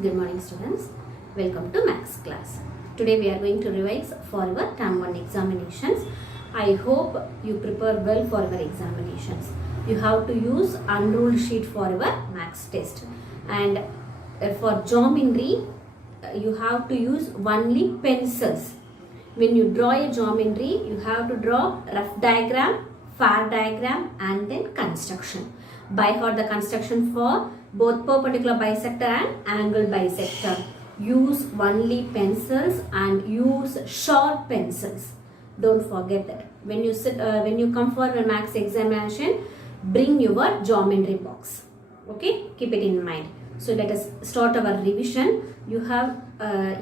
Good morning students, welcome to Maths class. Today we are going to revise for our term 1 examinations. I hope you prepare well for our examinations. You have to use unruled sheet for our maths test, and for geometry you have to use only pencils. When you draw a geometry, you have to draw rough diagram, far diagram and then construction. By heart the construction for both perpendicular bisector and angle bisector. Use only pencils and use sharp pencils. Don't forget that. When you come for a maths examination, bring your geometry box. Okay, keep it in mind. So let us start our revision. You have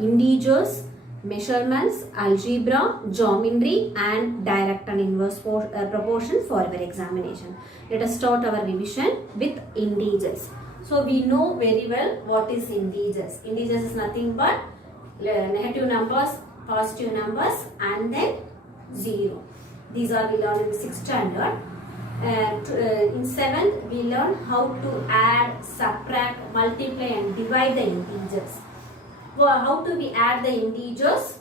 integers, measurements, algebra, geometry and direct and inverse proportion for our examination. Let us start our revision with integers. So we know very well what is integers. Integers is nothing but negative numbers, positive numbers and then 0. These are we learned in 6th standard. In 7th we learn how to add, subtract, multiply and divide the integers. Well, how do we add the integers?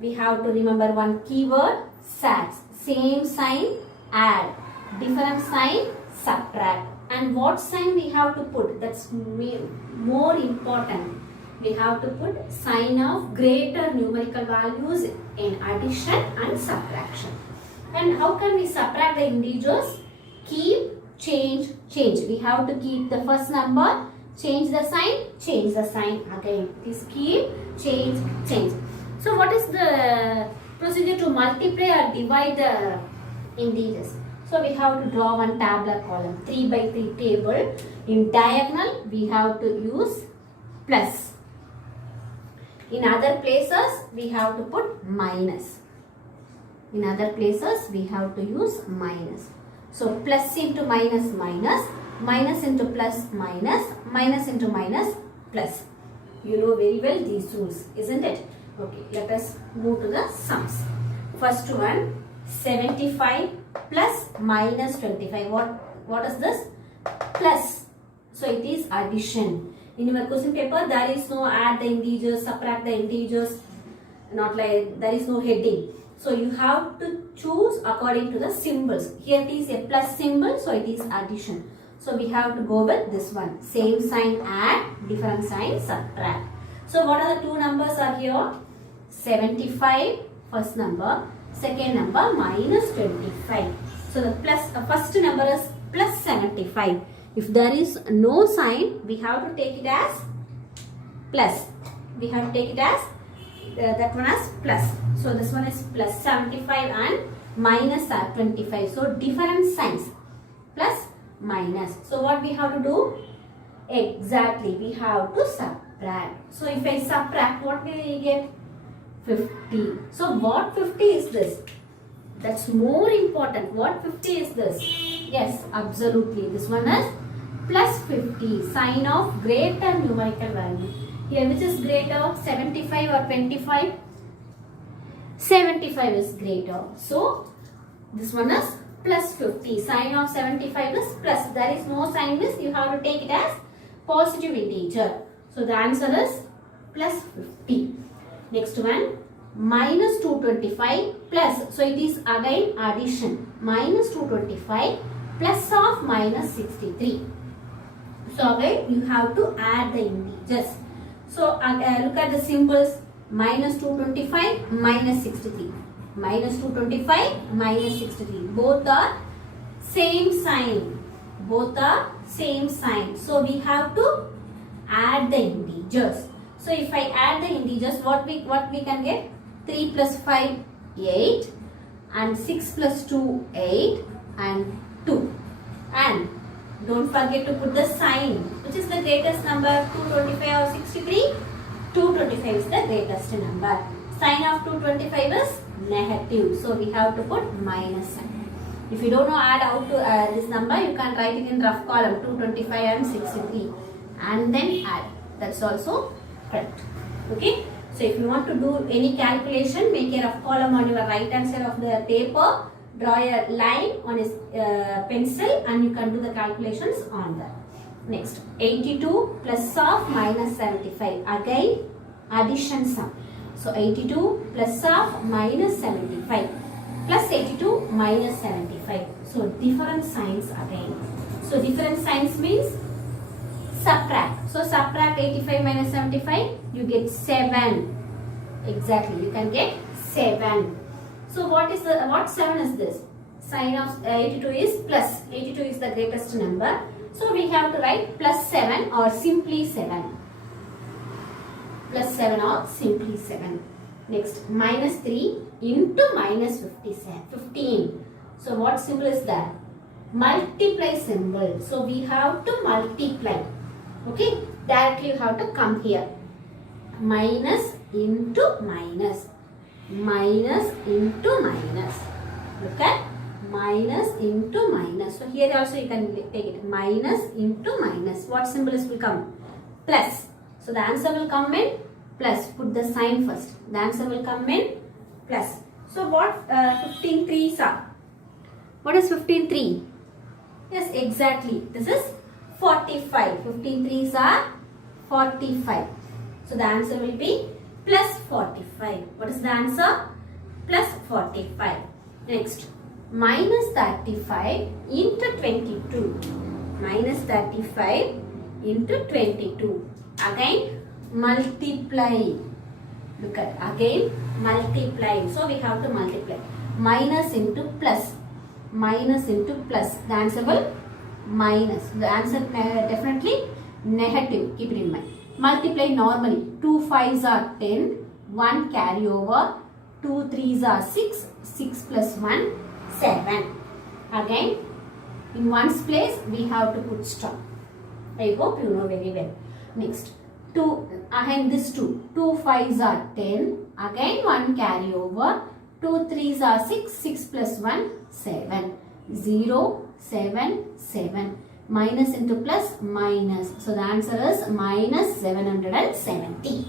We have to remember one keyword, SAT. Same sign, add. Different sign, subtract. And what sign we have to put? That's more important. We have to put sign of greater numerical values in addition and subtraction. And how can we subtract the integers? Keep, change, change. We have to keep the first number, change the sign again. Please keep, change, change. So what is the procedure to multiply or divide the integers? So we have to draw one tabular column, 3 by 3 table. In diagonal we have to use plus. In other places we have to put minus. In other places we have to use minus. So plus into minus minus, minus into plus minus, minus into minus plus. You know very well these rules, isn't it? Okay, let us move to the sums. First one, 75 plus minus 25. What is this? Plus. So it is addition. In your question paper there is no add the integers, subtract the integers, not like there is no heading. So you have to choose according to the symbols. Here it is a plus symbol, so it is addition. So we have to go with this one. Same sign add, different sign subtract. So what are the two numbers are here? 75 first number, second number minus 25. So the plus first number is plus 75. If there is no sign, we have to take it as plus. We have to take it as that one as plus. So this one is plus 75 and minus 25. So different signs, plus minus. So what we have to do? Exactly, we have to subtract. So if I subtract, what will we get? 50. So what 50 is this? That's more important. What 50 is this? Yes, absolutely. This one is plus 50. Sign of greater numerical value. Here which is greater? 75 or 25? 75 is greater. So this one is plus 50. Sign of 75 is plus. There is no sign this. You have to take it as positive integer. So the answer is plus 50. Next one, minus 225 plus. So it is again addition. Minus 225 plus of minus 63. So again you have to add the integers. So look at the symbols. Minus 225 minus 63. Minus 225 minus 63. Both are same sign. Both are same sign. So we have to add the integers. So if I add the integers, what we can get? 3 plus 5, 8 and 6 plus 2, 8 and 2. And don't forget to put the sign. Which is the greatest number? 225 or 63? 225 is the greatest number. Sign of 225 is negative. So we have to put minus sign. If you don't know add out to this number, you can write it in rough column 225 and 63 and then add. That's also correct. Okay. So if you want to do any calculation, make a rough column on your right hand side of the paper. Draw a line on a pencil and you can do the calculations on that. Next, 82 plus of minus 75. Again, addition sum. So, 82 plus of minus 75 plus 82 minus 75. So, different signs again. So, different signs means subtract. So, subtract 85 minus 75, you get 7. Exactly, you can get 7. So, what 7 is this? Sign of 82 is plus. 82 is the greatest number. So, we have to write plus 7 or simply 7. Plus 7 or simply 7. Next, minus 3 into minus 15. So, what symbol is that? Multiply symbol. So, we have to multiply. Okay, directly you have to come here. Minus into minus. Minus into minus. Look at minus into minus. So, here also you can take it. Minus into minus. What symbol will come? Plus. So, the answer will come in plus. Put the sign first. The answer will come in plus. So, what 15 3s are? What is 15 3? Yes, exactly. This is 45. 15 3s are 45. So, the answer will be plus 45. What is the answer? Plus 45. Next, minus 35 into 22. Minus 35 into 22. Again, multiply. Look at again multiply. So, we have to multiply. Minus into plus. Minus into plus. The answer will minus. The answer definitely negative. Keep it in mind. Multiply normally. 2 5s are 10. 1 carry over. 2 3s are 6. 6 plus 1 7. Again, in one's place we have to put stop. I hope you know very well. Next, 2 again this 2. 2 5s are 10. Again 1 carry over. 2 3s are 6. 6 plus 1 7. 0 7 7. Minus into plus minus. So, the answer is minus 770.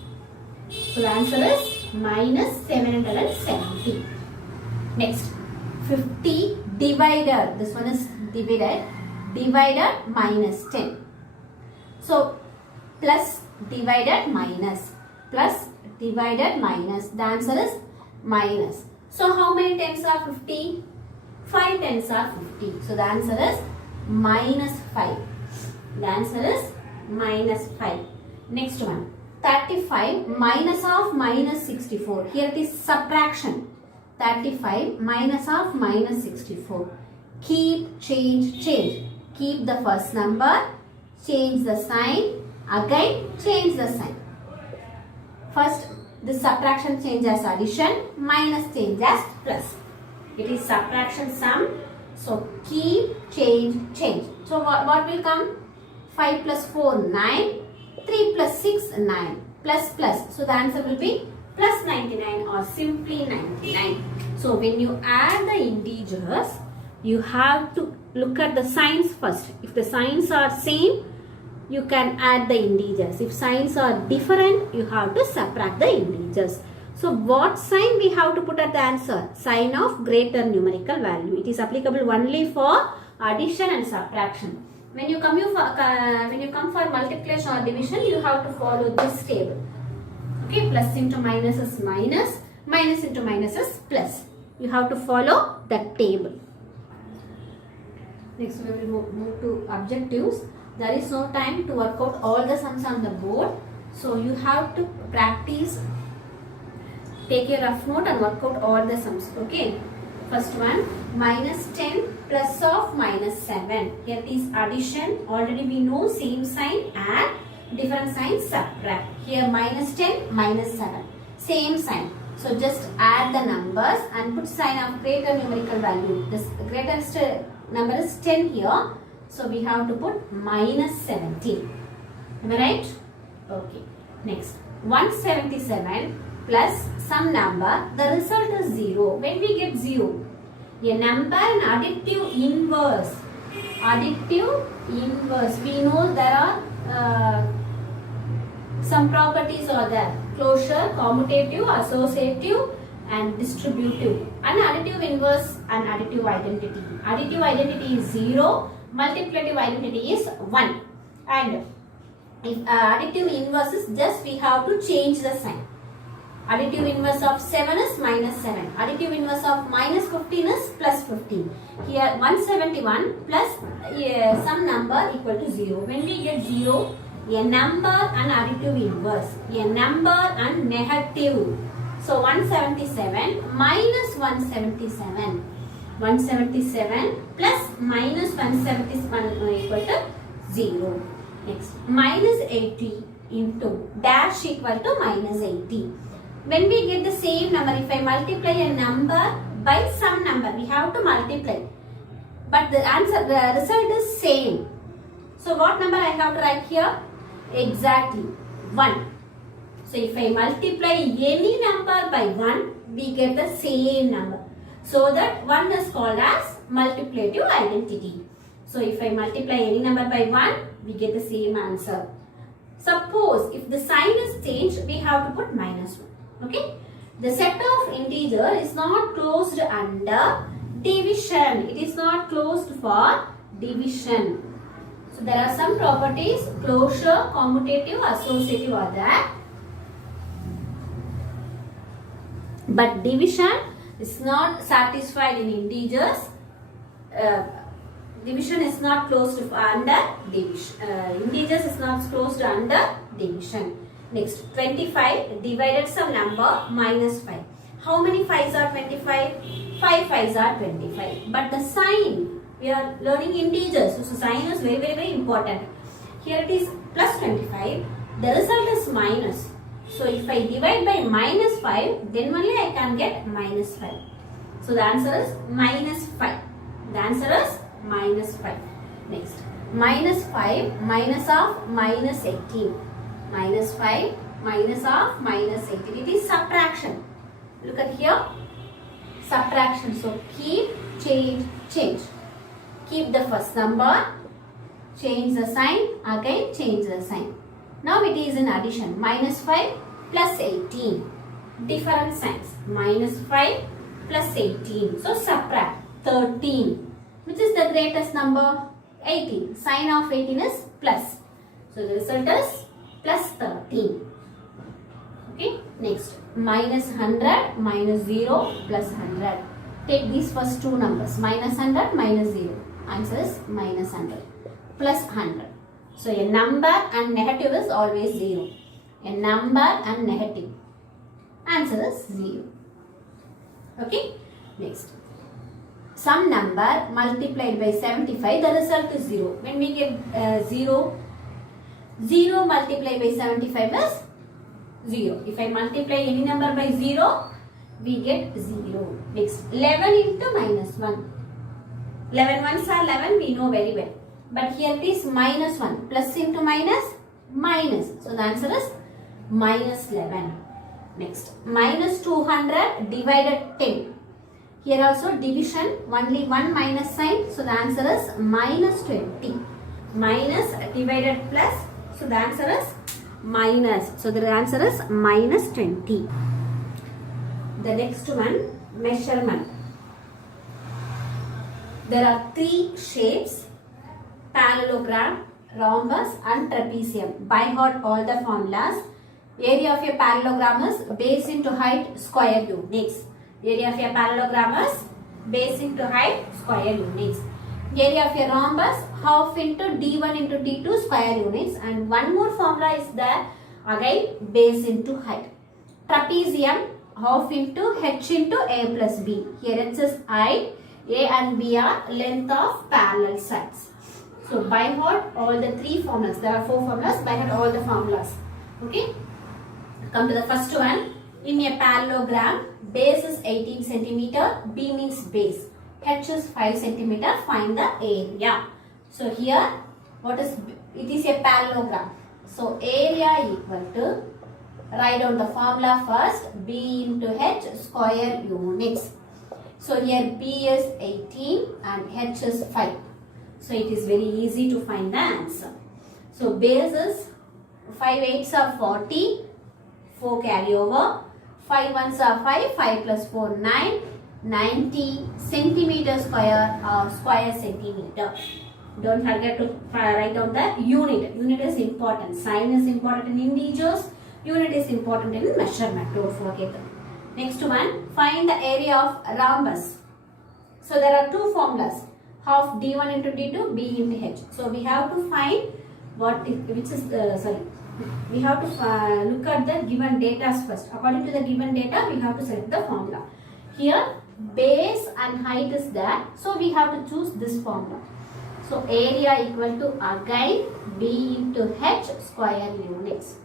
So, the answer is minus 770. Next, 50 divided. This one is divided. Divided minus 10. So, plus divided minus. Plus divided minus. The answer is minus. So, how many tens are 50? 5 tens are 50. So, the answer is minus 5. The answer is minus 5. Next one. 35 minus of minus 64. Here it is subtraction. 35 minus of minus 64. Keep, change, change. Keep the first number. Change the sign. Again, change the sign. First, this subtraction change as addition. Minus change as plus. It is subtraction sum. So, keep, change, change. So, what will come? 5 plus 4, 9. 3 plus 6, 9. Plus, plus. So, the answer will be plus 99 or simply 99. So, when you add the integers, you have to look at the signs first. If the signs are same, you can add the integers. If signs are different, you have to subtract the integers. So, what sign we have to put at the answer? Sign of greater numerical value. It is applicable only for addition and subtraction. When you come for multiplication or division, you have to follow this table. Okay, plus into minus is minus, minus into minus is plus. You have to follow that table. Next, we will move to objectives. There is no time to work out all the sums on the board. So, you have to practice. Take a rough note and work out all the sums. Okay. First one, minus 10 plus of minus 7. Here it is addition. Already we know same sign, add, different sign, subtract. Here minus 10, minus 7. Same sign. So just add the numbers and put sign of greater numerical value. This greatest number is 10 here. So we have to put minus 17. Am I right? Okay. Next, 177 plus some number, the result is 0. When we get 0, a number in additive inverse. Additive inverse. We know there are some properties are there. Closure, commutative, associative and distributive. And additive inverse and additive identity. Additive identity is 0. Multiplicative identity is 1. And if additive inverse is just we have to change the sign. Additive inverse of 7 is minus 7. Additive inverse of minus 15 is plus 15. Here 171 plus some number equal to 0. When we get 0, a number and additive inverse. A number and negative. So 177 minus 177. 177 plus minus 177 equal to 0. Next, minus 80 into dash equal to minus 80. When we get the same number, if I multiply a number by some number, we have to multiply. But the result is same. So what number I have to write here? Exactly 1. So if I multiply any number by 1, we get the same number. So that 1 is called as multiplicative identity. So if I multiply any number by 1, we get the same answer. Suppose if the sign is changed, we have to put minus 1. Okay. The set of integer is not closed under division. It is not closed for division. So there are some properties, closure, commutative, associative are there. But division is not satisfied in integers. Division is not closed under division. Integers is not closed under division. Next, 25 divided some number minus 5. How many 5s are 25? 5 5s are 25. But the sign, we are learning integers. So sign is very important. Here it is plus 25. The result is minus. So if I divide by minus 5, then only I can get minus 5. So the answer is minus 5. The answer is minus 5. Next, minus 5 minus of minus 18. Minus 5 minus of minus 18. It is subtraction. Look at here. Subtraction. So keep, change, change. Keep the first number. Change the sign. Again change the sign. Now it is in addition. Minus 5 plus 18. Different signs. Minus 5 plus 18. So subtract 13. Which is the greatest number? 18. Sign of 18 is plus. So the result is plus 13. Okay. Next, minus 100 minus 0 plus 100. Take these first two numbers. Minus 100 minus 0. Answer is minus 100 plus 100. So a number and negative is always 0. A number and negative. Answer is 0. Okay. Next, some number multiplied by 75, the result is 0. When we get 0, 0 multiplied by 75 is 0. If I multiply any number by 0, we get 0. Next, 11 into minus 1. 11 ones are 11, we know very well. But here it is minus 1. Plus into minus, minus. So the answer is minus 11. Next, minus 200 divided 10. Here also division, only one minus sign. So the answer is minus 20. Minus divided plus. So the answer is minus. So the answer is minus 20. The next one, measurement. There are three shapes: parallelogram, rhombus and trapezium. By heart all the formulas. Area of a parallelogram is base into height square units. Area of a parallelogram is base into height square units. Area of a rhombus half into d1 into d2 square units, and one more formula is there, again base into height. Trapezium half into h into a plus b. Here it says height, a and b are length of parallel sides. So by heart all the three formulas. There are four formulas. By heart all the formulas. Okay. Come to the first one. In a parallelogram, base is 18 cm. B means base. H is 5 cm. Find the area. So here, what is? It is a parallelogram. So area equal to, write down the formula first. B into H square units. So here B is 18 and H is 5. So it is very easy to find the answer. So base is 5 8s are 40. 4 carry over. 5 1s are 5. 5 plus 4 9. 90 centimeter square or square centimeter. Don't forget to write down the unit. Unit is important. Sign is important in integers. Unit is important in measurement. Don't forget. Next one, find the area of rhombus. So there are two formulas. Half d1 into d2, b into h. So we have to find we have to look at the given data first. According to the given data, we have to select the formula. Here, base and height is there. So we have to choose this formula. So area equal to again b into h square units.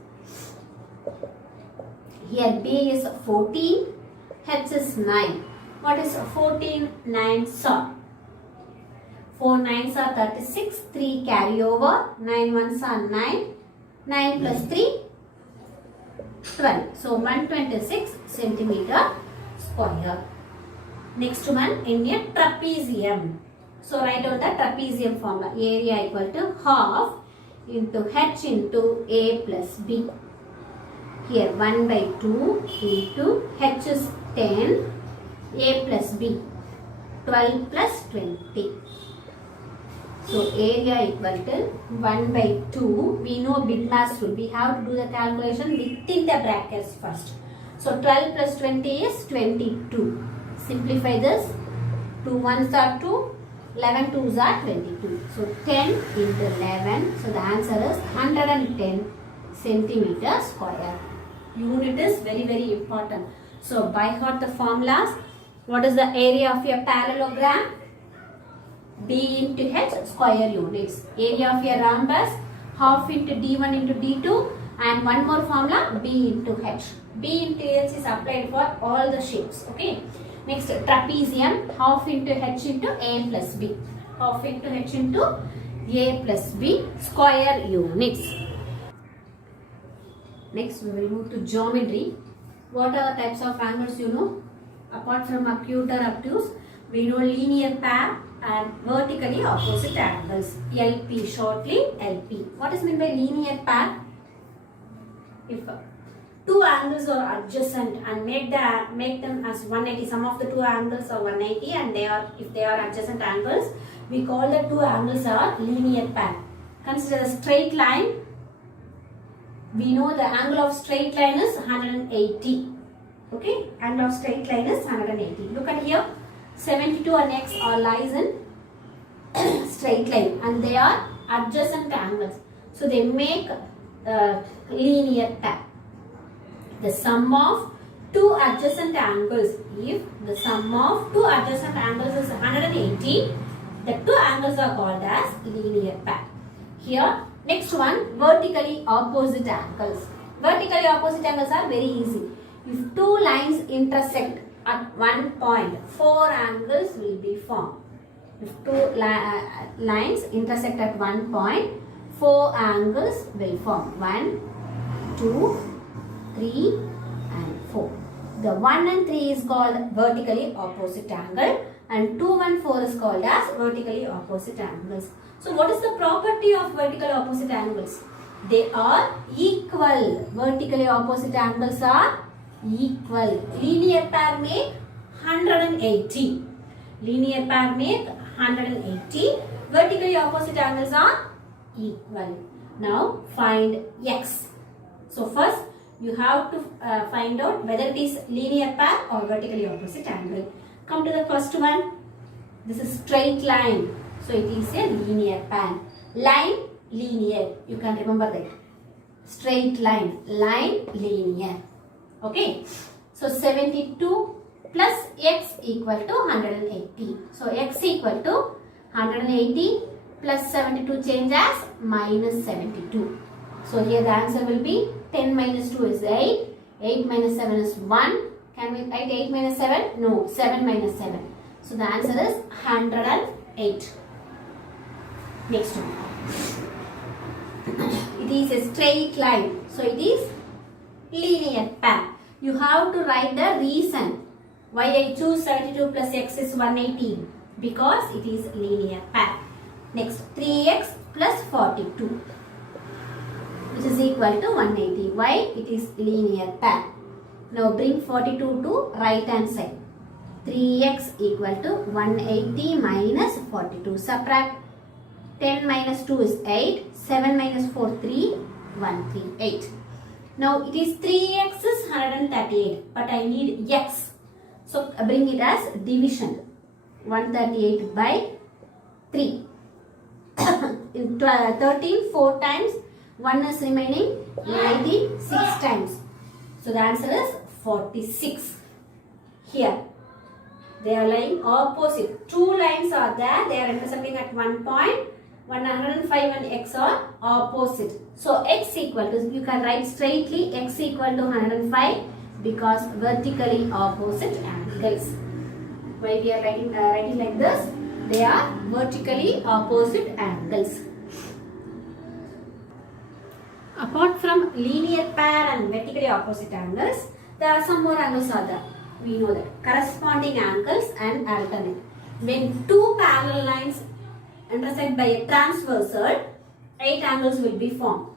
Here b is 14, h is 9. What is 14 9s are? 4 9s are 36, 3 carry over, 9 1s are 9, 9 plus 3, 12. So 126 centimeter square. Next one, in a trapezium. So write down the trapezium formula. Area equal to half into h into a plus b. Here 1 by 2 into h is 10, a plus b, 12 plus 20. So area equal to 1 by 2. We know BIDMAS rule. We have to do the calculation within the brackets first. So 12 plus 20 is 22. Simplify this. 2 1s are 2. 11 2s are 22. So 10 into 11. So the answer is 110 centimeter square. Unit is very important. So by heart the formulas. What is the area of your parallelogram? B into h square units. Area of your rhombus, half into d1 into d2, and one more formula, b into h. B into h is applied for all the shapes. Okay. Next, trapezium, half into h into a plus b. Half into h into a plus b square units. Next, we will move to geometry. What are the types of angles you know? Apart from acute or obtuse, we know linear pair and vertically opposite angles. LP, shortly LP. What is meant by linear pair? If two angles are adjacent and make them as 180, some of the two angles are 180 and if they are adjacent angles, we call the two angles are linear pair. Consider a straight line. We know the angle of straight line is 180. Okay, angle of straight line is 180. Look at here, 72 and x are lies in straight line and they are adjacent angles. So they make linear pair. The sum of two adjacent angles, if the sum of two adjacent angles is 180, the two angles are called as linear pair. Here, next one, vertically opposite angles. Vertically opposite angles are very easy. If two lines intersect at one point, four angles will be formed. If two lines intersect at one point, four angles will form. 1, 2, 3 and 4. The 1 and 3 is called vertically opposite angle and 2 and 4 is called as vertically opposite angles. So what is the property of vertical opposite angles? They are equal. Vertically opposite angles are equal. Linear pair make 180. Linear pair make 180. Vertically opposite angles are equal. Now find x. So first you have to find out whether it is linear pair or vertically opposite angle. Come to the first one. This is straight line. So it is a linear pair. Line, linear. You can remember that. Straight line, line, linear. Okay. So 72 plus x equal to 180. So x equal to 180 plus 72 change as minus 72. So here the answer will be 10 minus 2 is 8. 8 minus 7 is 1. Can we write 8 minus 7? No. 7 minus 7. So the answer is 108. Next one. It is a straight line. So it is linear pair. You have to write the reason why I choose 72 plus x is 180. Because it is linear pair. Next, 3x plus 42. Which is equal to 180. Why? It is linear pair. Now bring 42 to right hand side. 3x equal to 180 minus 42. Subtract 10 minus 2 is 8. 7 minus 4, 3. 138. Now it is 3x is 138, but I need x. So bring it as division. 138 by 3. In 13, 4 times, 1 is remaining 96 times. So the answer is 46. Here, they are lying opposite. Two lines are there. They are intersecting at one point. 105 and x are opposite. So x equal to, you can write straightly x equal to 105 because vertically opposite angles. Why we are writing like this? They are vertically opposite angles. Apart from linear pair and vertically opposite angles, there are some more angles are there. We know that. Corresponding angles and alternate. When two parallel lines intersect by a transversal, 8 angles will be formed.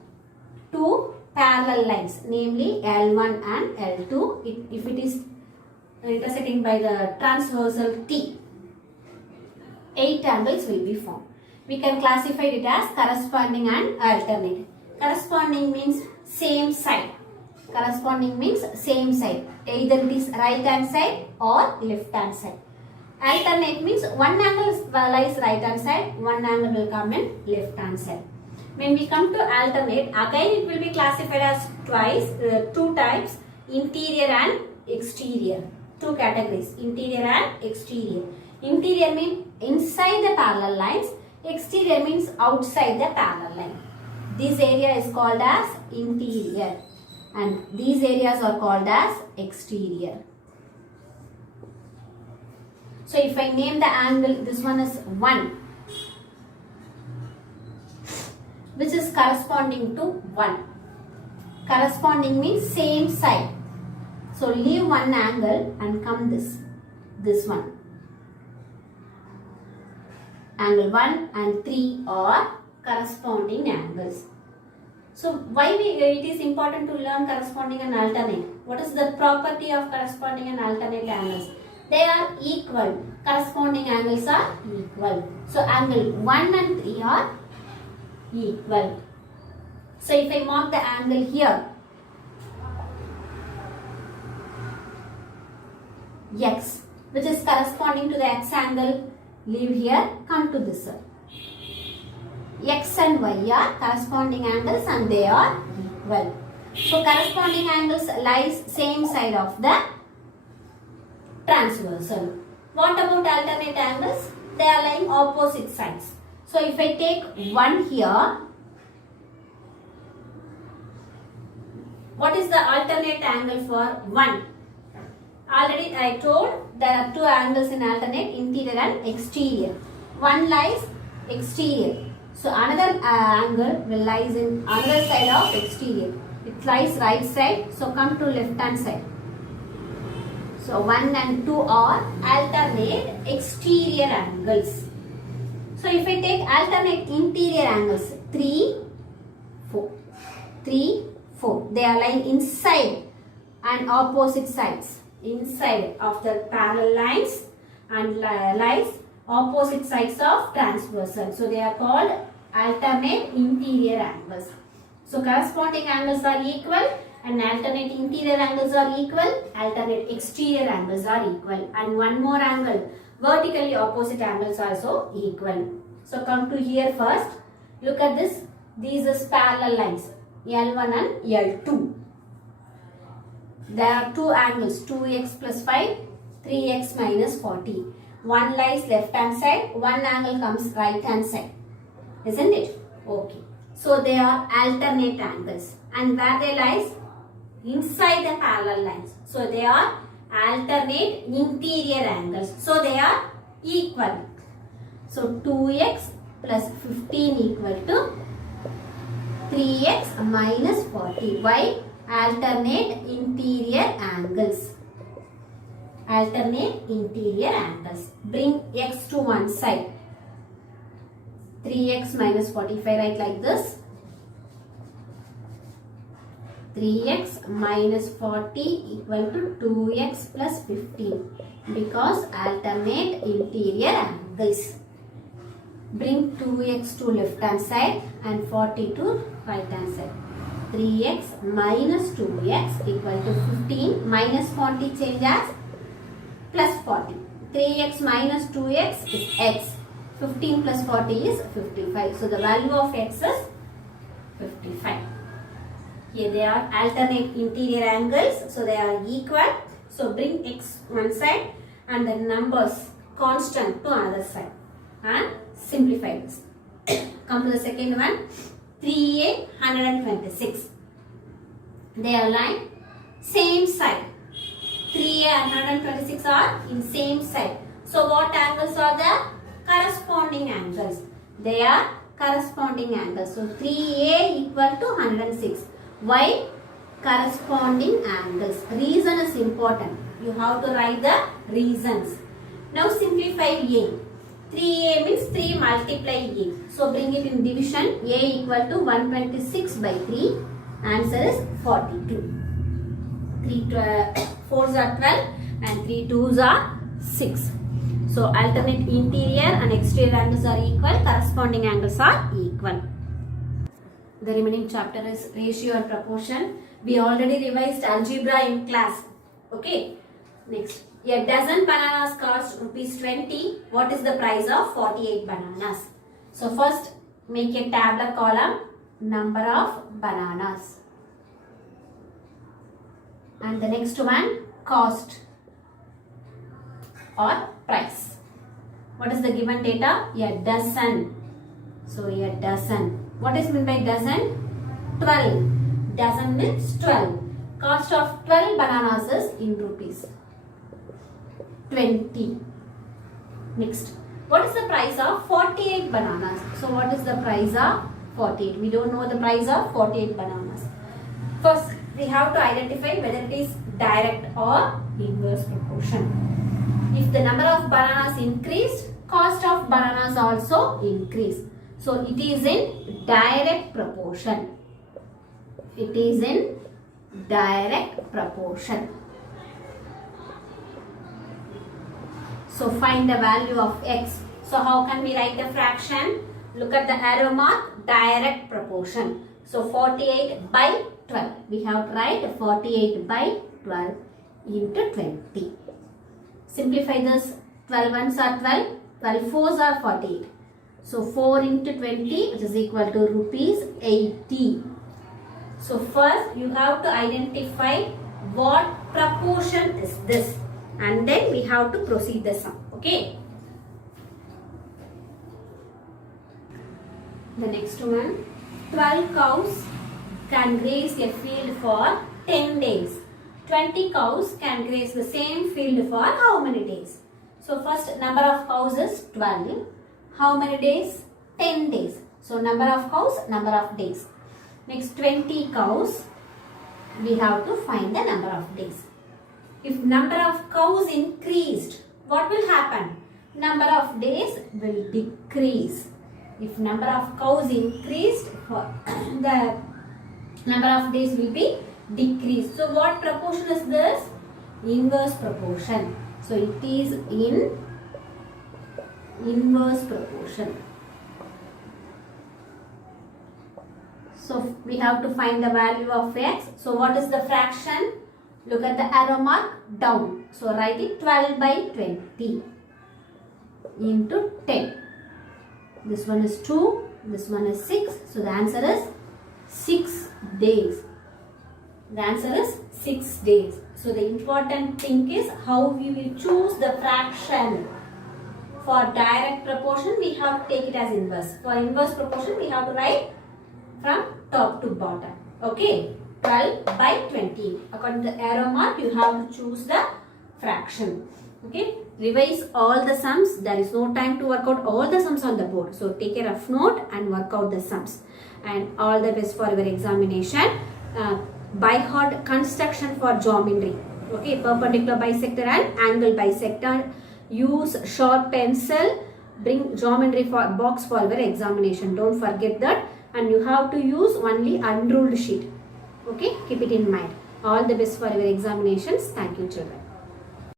Two parallel lines, namely L1 and L2, if it is intersecting by the transversal T, 8 angles will be formed. We can classify it as corresponding and alternate. Corresponding means same side. Corresponding means same side. Either it is right hand side or left hand side. Alternate means one angle lies right hand side, one angle will come in left hand side. When we come to alternate, again it will be classified as two types, interior and exterior. Two categories, interior and exterior. Interior means inside the parallel lines, exterior means outside the parallel line. This area is called as interior and these areas are called as exterior. So if I name the angle, this one is 1, which is corresponding to 1. Corresponding means same side. So leave one angle and come this one. Angle 1 and 3 are corresponding angles. So why it is important to learn corresponding and alternate? What is the property of corresponding and alternate angles? They are equal. Corresponding angles are equal. So angle 1 and 3 are equal. So if I mark the angle here, x, which is corresponding to the x angle, leave here, come to this side. X and y are corresponding angles and they are equal. So corresponding angles lies same side of the transversal. What about alternate angles? They are lying opposite sides. So if I take 1 here, what is the alternate angle for 1? Already I told there are two angles in alternate, interior and exterior. One lies exterior. So another angle will lies in another side of exterior. It lies right side. So come to left hand side. So 1 and 2 are alternate exterior angles. So if I take alternate interior angles, 3, 4. 3, 4. They are lying inside and opposite sides. Inside of the parallel lines and lies opposite sides of transversal. So they are called alternate interior angles. So corresponding angles are equal and alternate interior angles are equal, alternate exterior angles are equal, and one more angle, vertically opposite angles are also equal. So come to here first. Look at this. These are parallel lines, L1 and L2. There are two angles, 2x plus 5, 3x minus 40. One lies left hand side, one angle comes right hand side. Isn't it? Okay. So they are alternate angles. And where they lies? Inside the parallel lines. So they are alternate interior angles. So they are equal. So 2x plus 15 equal to 3x minus 40. Why? Alternate interior angles. Alternate interior angles. Bring x to one side. 3x minus 45, write like this. 3x minus 40 equal to 2x plus 15 because alternate interior angles. Bring 2x to left hand side and 40 to right hand side. 3x minus 2x equal to 15 minus 40 change as plus 40. 3x minus 2x is x. 15 plus 40 is 55. So the value of x is 55. Here they are alternate interior angles. So they are equal. So bring x one side and the numbers constant to another side. And simplify this. Come to the second one. 3a 126. They are lying same side. 3a and 126 are in same side. So what angles are there? Corresponding angles. They are corresponding angles. So 3a equal to 106. Why? Corresponding angles. Reason is important. You have to write the reasons. Now simplify a. 3a means 3 multiply a. So bring it in division. A equal to 126 by 3. Answer is 42. 3 4s are 12 and 3 2s are 6. So alternate interior and exterior angles are equal. Corresponding angles are equal. The remaining chapter is ratio and proportion. We already revised algebra in class. Okay. Next. A dozen bananas cost rupees 20. What is the price of 48 bananas? So first make a tabular column. Number of bananas. And the next one, cost or price. What is the given data? A dozen. So a dozen. What is meant by dozen? 12. Dozen means 12. Cost of 12 bananas is in rupees 20. Next. What is the price of 48 bananas? So what is the price of 48? We don't know the price of 48 bananas. First, we have to identify whether it is direct or inverse proportion. If the number of bananas increased, cost of bananas also increase. So it is in direct proportion. It is in direct proportion. So find the value of x. So how can we write the fraction? Look at the arrow mark, direct proportion. So 48 by 12. We have to write 48 by 12 into 20. Simplify this. 12 ones are 12. 12 fours are 48. So 4 into 20 which is equal to rupees 80. So first you have to identify what proportion is this. And then we have to proceed the sum. Okay. The next one. 12 cows can graze a field for 10 days. 20 cows can graze the same field for how many days? So first number of cows is 12. How many days? 10 days. So number of cows, number of days. Next 20 cows. We have to find the number of days. If number of cows increased, what will happen? Number of days will decrease. If number of cows increased, the number of days will be decreased. So what proportion is this? Inverse proportion. So it is in inverse proportion. So we have to find the value of x. So what is the fraction? Look at the arrow mark down. So write it 12 by 20 into 10. This one is 2. This one is 6. So the answer is 6 days. The answer is 6 days. So the important thing is how we will choose the fraction. For direct proportion, we have to take it as inverse. For inverse proportion, we have to write from top to bottom. Okay. 12 by 20. According to the arrow mark, you have to choose the fraction. Okay. Revise all the sums. There is no time to work out all the sums on the board. So take a rough note and work out the sums. And all the best for your examination. By heart construction for geometry. Okay. Perpendicular bisector and angle bisector. Use sharp pencil. Bring geometry box for your examination. Don't forget that. And you have to use only unruled sheet. Okay, keep it in mind. All the best for your examinations. Thank you, children.